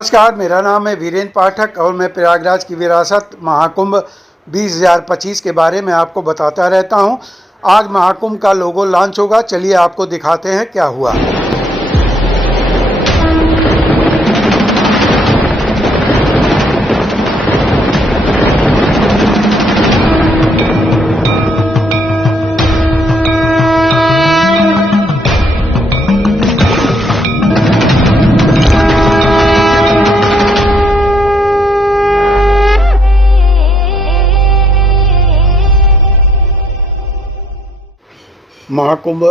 नमस्कार, मेरा नाम है वीरेंद्र पाठक और मैं प्रयागराज की विरासत महाकुंभ 2025 के बारे में आपको बताता रहता हूं। आज महाकुंभ का लोगो लॉन्च होगा, चलिए आपको दिखाते हैं क्या हुआ। महाकुंभ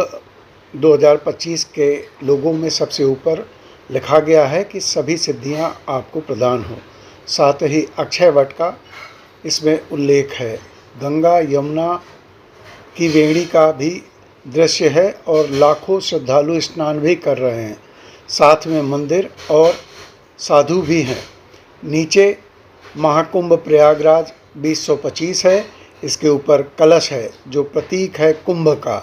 2025 के लोगों में सबसे ऊपर लिखा गया है कि सभी सिद्धियां आपको प्रदान हो। साथ ही अक्षय वट का इसमें उल्लेख है। गंगा यमुना की वेणी का भी दृश्य है और लाखों श्रद्धालु स्नान भी कर रहे हैं। साथ में मंदिर और साधु भी हैं। नीचे महाकुंभ प्रयागराज 2025 है। इसके ऊपर कलश है जो प्रतीक है कुंभ का।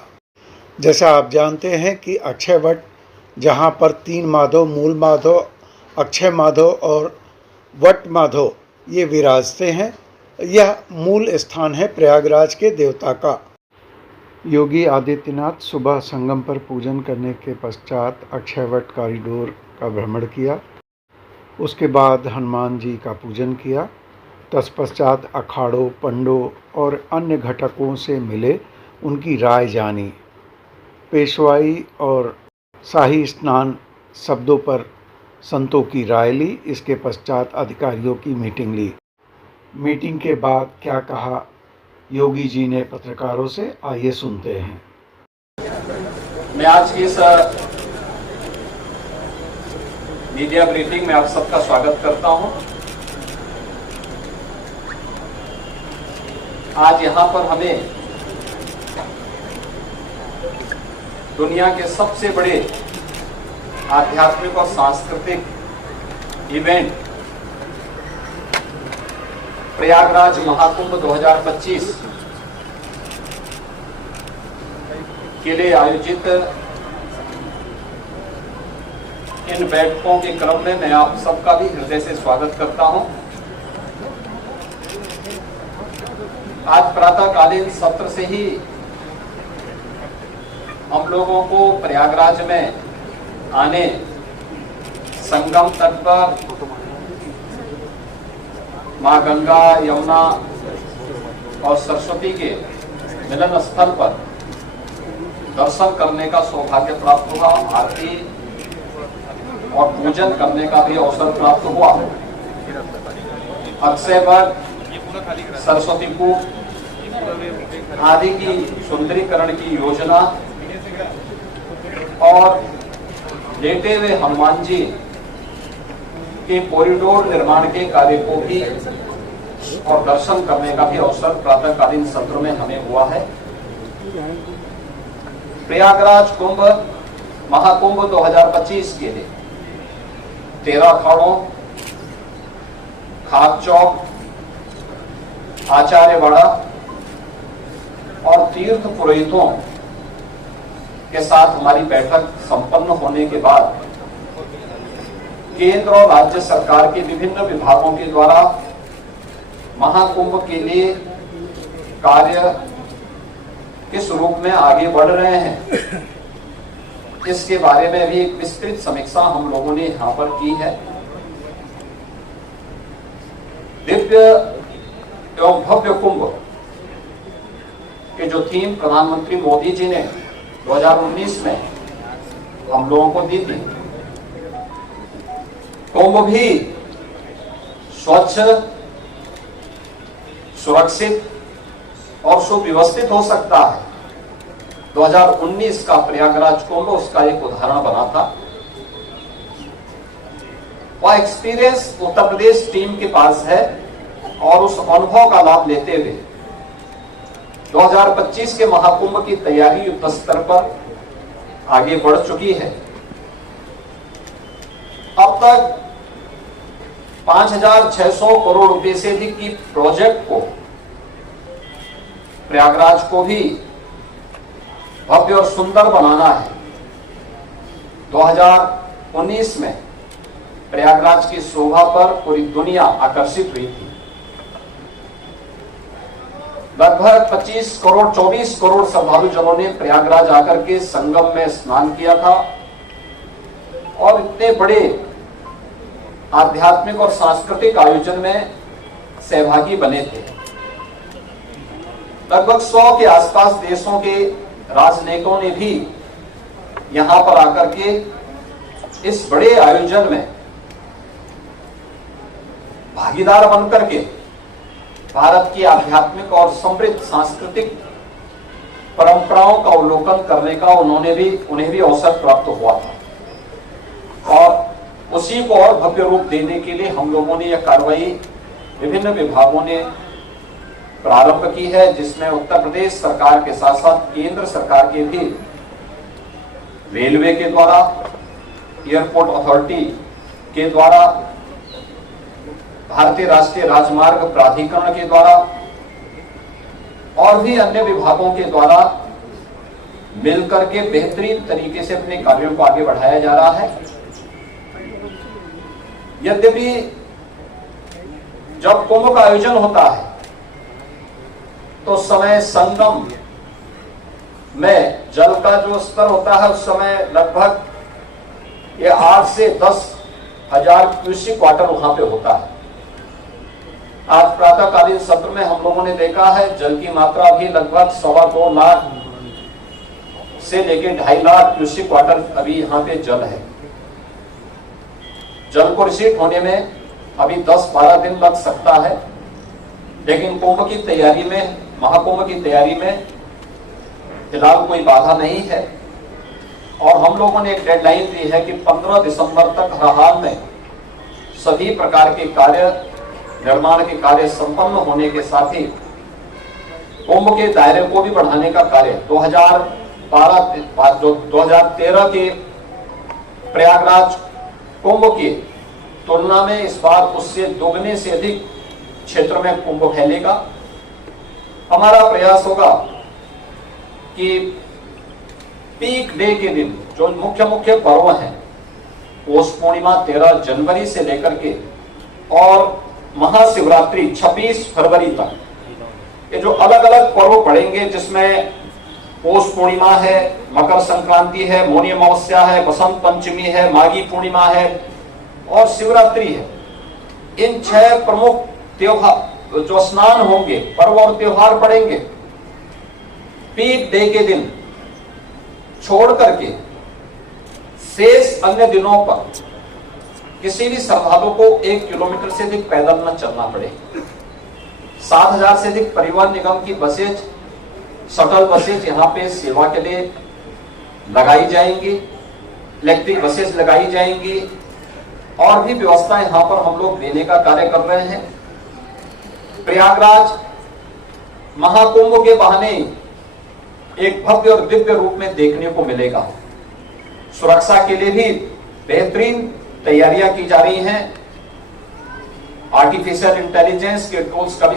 जैसा आप जानते हैं कि अक्षय वट, जहाँ पर 3 माधव, मूल माधव, अक्षय माधव और वट माधव ये विराजते हैं, यह मूल स्थान है प्रयागराज के देवता का। योगी आदित्यनाथ सुबह संगम पर पूजन करने के पश्चात अक्षय वट कॉरिडोर का भ्रमण किया। उसके बाद हनुमान जी का पूजन किया। तत्पश्चात अखाड़ों, पंडों और अन्य घटकों से मिले, उनकी राय जानी। पेशवाई और शाही स्नान शब्दों पर संतों की राय ली। इसके पश्चात अधिकारियों की मीटिंग ली। मीटिंग के बाद क्या कहा योगी जी ने पत्रकारों से, आइए सुनते हैं। मैं आज की इस मीडिया ब्रीफिंग में आप सबका स्वागत करता हूं। आज यहां पर हमें दुनिया के सबसे बड़े आध्यात्मिक और सांस्कृतिक इवेंट प्रयागराज महाकुंभ 2025 के लिए आयोजित इन बैठकों के क्रम में मैं आप सबका भी हृदय से स्वागत करता हूं। आज प्रातःकालीन सत्र से ही हम लोगों को प्रयागराज में आने, संगम तट पर मां गंगा, यमुना और सरस्वती के मिलन स्थल पर दर्शन करने का सौभाग्य प्राप्त हुआ। आरती और पूजन करने का भी अवसर प्राप्त हुआ। अक्षय वट, सरस्वती कूप आदि की सुंदरीकरण की योजना और लेटे हुए हनुमान जी के कॉरिडोर निर्माण के कार्य को भी और दर्शन करने का भी अवसर प्रातःकालीन सत्र में हमें हुआ है। प्रयागराज कुंभ महाकुंभ 2025 के लिए 13 अखाड़ों, खाक चौक, आचार्यवाड़ा और तीर्थ पुरोहितों के साथ हमारी बैठक संपन्न होने के बाद केंद्र और राज्य सरकार के विभिन्न विभागों के द्वारा महाकुंभ के लिए कार्य किस रूप में आगे बढ़ रहे हैं, इसके बारे में भी एक विस्तृत समीक्षा हम लोगों ने यहां पर की है। दिव्य एवं भव्य कुंभ के जो थीम प्रधानमंत्री मोदी जी ने 2019 में हम लोगों को दी थी, कुंभ भी स्वच्छ, सुरक्षित और सुव्यवस्थित हो सकता है। 2019 का प्रयागराज कुंभ उसका एक उदाहरण बना था। वह एक्सपीरियंस उत्तर प्रदेश टीम के पास है और उस अनुभव का लाभ लेते हुए 2025 के महाकुंभ की तैयारी युद्ध स्तर पर आगे बढ़ चुकी है। अब तक 5,600 करोड़ रुपए से अधिक की प्रोजेक्ट को, प्रयागराज को भी भव्य और सुंदर बनाना है। 2019 में प्रयागराज की शोभा पर पूरी दुनिया आकर्षित हुई थी। लगभग 25 करोड़ 24 करोड़ श्रद्धालु जनों ने प्रयागराज आकर के संगम में स्नान किया था और इतने बड़े आध्यात्मिक और सांस्कृतिक आयोजन में सहभागी बने थे। लगभग 100 के आसपास देशों के राजनेताओं ने भी यहां पर आकर के इस बड़े आयोजन में भागीदार बनकर के भारत की आध्यात्मिक और समृद्ध सांस्कृतिक परंपराओं का अवलोकन करने का उन्हें भी अवसर प्राप्त हुआ था। और उसी को और भव्य रूप देने के लिए हम लोगों ने यह कार्रवाई विभिन्न विभागों ने प्रारंभ की है, जिसमें उत्तर प्रदेश सरकार के साथ साथ केंद्र सरकार के भी रेलवे के द्वारा, एयरपोर्ट अथॉरिटी के द्वारा, भारतीय राष्ट्रीय राजमार्ग प्राधिकरण के द्वारा और भी अन्य विभागों के द्वारा मिलकर के बेहतरीन तरीके से अपने कार्यों को आगे बढ़ाया जा रहा है। यद्यपि जब कुंभ का आयोजन होता है तो समय संगम में जल का जो स्तर होता है उस समय लगभग ये 8 से 10 हजार क्यूसेक वाटर वहां पे होता है। आज प्रातःकालीन सत्र में हम लोगों ने देखा है जल की मात्रा भी लगभग 2.25 लाख से लेकर 2.5 लाख क्यूसेक वाटर अभी यहाँ पे जल है। जल को रिसीव होने में अभी 10-12 दिन लग सकता है, लेकिन कुंभ की तैयारी में, महाकुंभ की तैयारी में फिलहाल कोई बाधा नहीं है। और हम लोगों ने एक डेडलाइन दी है कि 15 दिसंबर तक हर हाल में सभी प्रकार के कार्य, निर्माण के कार्य संपन्न होने के साथ ही कुंभ के दायरे को भी बढ़ाने का कार्य 2013 के प्रयागराज कुंभ की तुलना में इस बार उससे दोगुने से अधिक क्षेत्र में कुंभ फैलेगा। हमारा प्रयास होगा कि पीक डे के दिन जो मुख्य पर्व हैं, पौष पूर्णिमा 13 जनवरी से लेकर के और महाशिवरात्रि 26 फरवरी तक, ये जो अलग अलग पर्व पड़ेंगे, जिसमें पौष पूर्णिमा है, मकर संक्रांति है, मौनी अमावस्या है, बसंत पंचमी है, माघी पूर्णिमा है और शिवरात्रि है। इन 6 प्रमुख त्योहार जो स्नान होंगे, पर्व और त्योहार पड़ेंगे, पीक डे के दिन छोड़ करके शेष अन्य दिनों पर किसी भी श्रद्धालु को 1 किलोमीटर से अधिक पैदल न चलना पड़े। 7,000 से अधिक परिवहन निगम की बसेज, शटल बसेज यहाँ पे सेवा के लिए लगाई जाएंगी, इलेक्ट्रिक बसेज लगाई जाएंगी और भी व्यवस्था यहाँ पर हम लोग देने का कार्य कर रहे हैं। प्रयागराज महाकुंभ के बहाने एक भव्य और दिव्य रूप में देखने को मिलेगा। सुरक्षा के लिए भी बेहतरीन तैयारियां की जा रही हैं। आर्टिफिशियल इंटेलिजेंस के टूल्स का भी